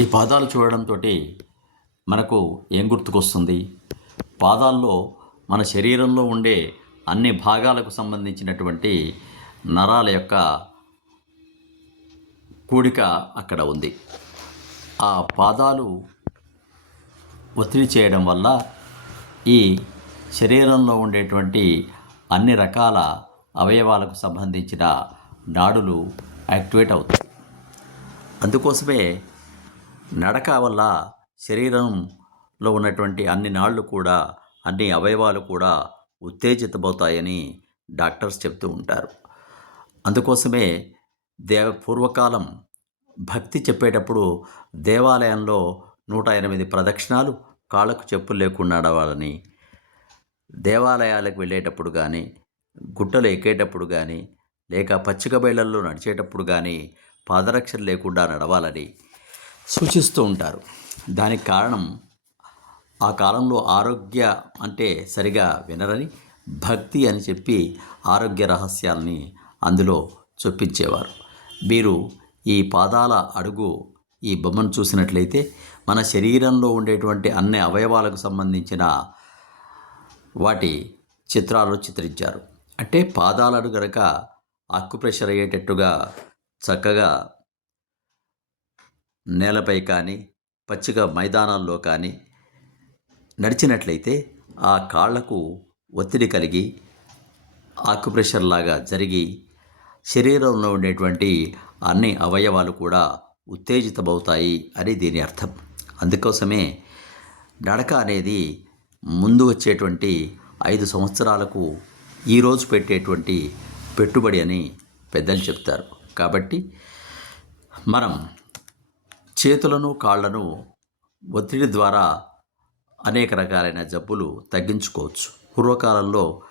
ఈ పాదాలు చూడడంతో మనకు ఏం గుర్తుకొస్తుంది? పాదాల్లో మన శరీరంలో ఉండే అన్ని భాగాలకు సంబంధించినటువంటి నరాల యొక్క కూడిక అక్కడ ఉంది. ఆ పాదాలు ఒత్తిడి చేయడం వల్ల ఈ శరీరంలో ఉండేటువంటి అన్ని రకాల అవయవాలకు సంబంధించిన నాడులు యాక్టివేట్ అవుతాయి. అందుకోసమే నడక వల్ల శరీరంలో ఉన్నటువంటి అన్ని నాళ్ళు కూడా అన్ని అవయవాలు కూడా ఉత్తేజితమవుతాయని డాక్టర్స్ చెప్తూ ఉంటారు. అందుకోసమే దేవ పూర్వకాలం భక్తి చెప్పేటప్పుడు దేవాలయంలో నూట ఎనిమిది ప్రదక్షిణాలు కాళ్ళకు చెప్పులు లేకుండా నడవాలని దేవాలయాలకు వెళ్ళేటప్పుడు కానీ గుట్టలు ఎక్కేటప్పుడు కానీ లేక పచ్చిక బయళ్ళల్లో నడిచేటప్పుడు కానీ పాదరక్షలు లేకుండా నడవాలని సూచిస్తూ ఉంటారు. దానికి కారణం ఆ కాలంలో ఆరోగ్య అంటే సరిగా వినరని భక్తి అని చెప్పి ఆరోగ్య రహస్యాల్ని అందులో చొప్పించేవారు. మీరు ఈ పాదాల అడుగు ఈ బొమ్మను చూసినట్లయితే మన శరీరంలో ఉండేటువంటి అన్ని అవయవాలకు సంబంధించిన వాటి చిత్రాలు చిత్రించారు. అంటే పాదాల అడుగు గనక అక్యుప్రెషర్ అయ్యేటట్టుగా చక్కగా నేలపై కానీ పచ్చిక మైదానాల్లో కానీ నడిచినట్లయితే ఆ కాళ్ళకు ఒత్తిడి కలిగి ఆక్యుప్రెషర్ లాగా జరిగి శరీరంలో ఉండేటువంటి అన్ని అవయవాలు కూడా ఉత్తేజితమవుతాయి అని దీని అర్థం. అందుకోసమే నడక అనేది ముందు వచ్చేటువంటి ఐదు సంవత్సరాలకు ఈరోజు పెట్టేటువంటి పెట్టుబడి అని పెద్దలు చెప్తారు. కాబట్టి మనం చేతులను కాళ్ళను ఒత్తిడి ద్వారా అనేక రకాలైన జబ్బులు తగ్గించుకోవచ్చు. పూర్వకాలంలో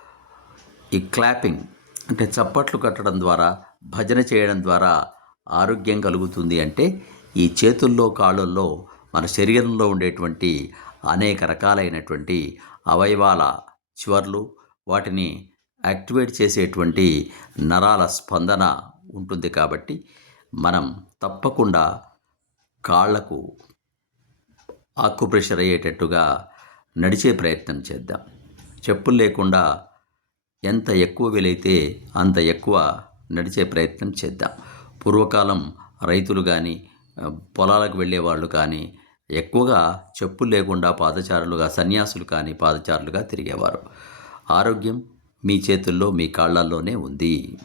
ఈ క్లాపింగ్ అంటే చప్పట్లు కట్టడం ద్వారా భజన చేయడం ద్వారా ఆరోగ్యం కలుగుతుంది అంటే ఈ చేతుల్లో కాళ్ళల్లో మన శరీరంలో ఉండేటువంటి అనేక రకాలైనటువంటి అవయవాల చివర్లు వాటిని యాక్టివేట్ చేసేటువంటి నరాల స్పందన ఉంటుంది కాబట్టి మనం తప్పకుండా కాళ్ళకు ఆక్యుప్రెషర్ అయ్యేటట్టుగా నడిచే ప్రయత్నం చేద్దాం. చెప్పులు లేకుండా ఎంత ఎక్కువ వీలైతే అంత ఎక్కువ నడిచే ప్రయత్నం చేద్దాం. పూర్వకాలం రైతులు కానీ పొలాలకు వెళ్ళేవాళ్ళు కానీ ఎక్కువగా చెప్పులు లేకుండా పాదచారులుగా సన్యాసులు కానీ పాదచారులుగా తిరిగేవారు. ఆరోగ్యం మీ చేతుల్లో మీ కాళ్ళల్లోనే ఉంది.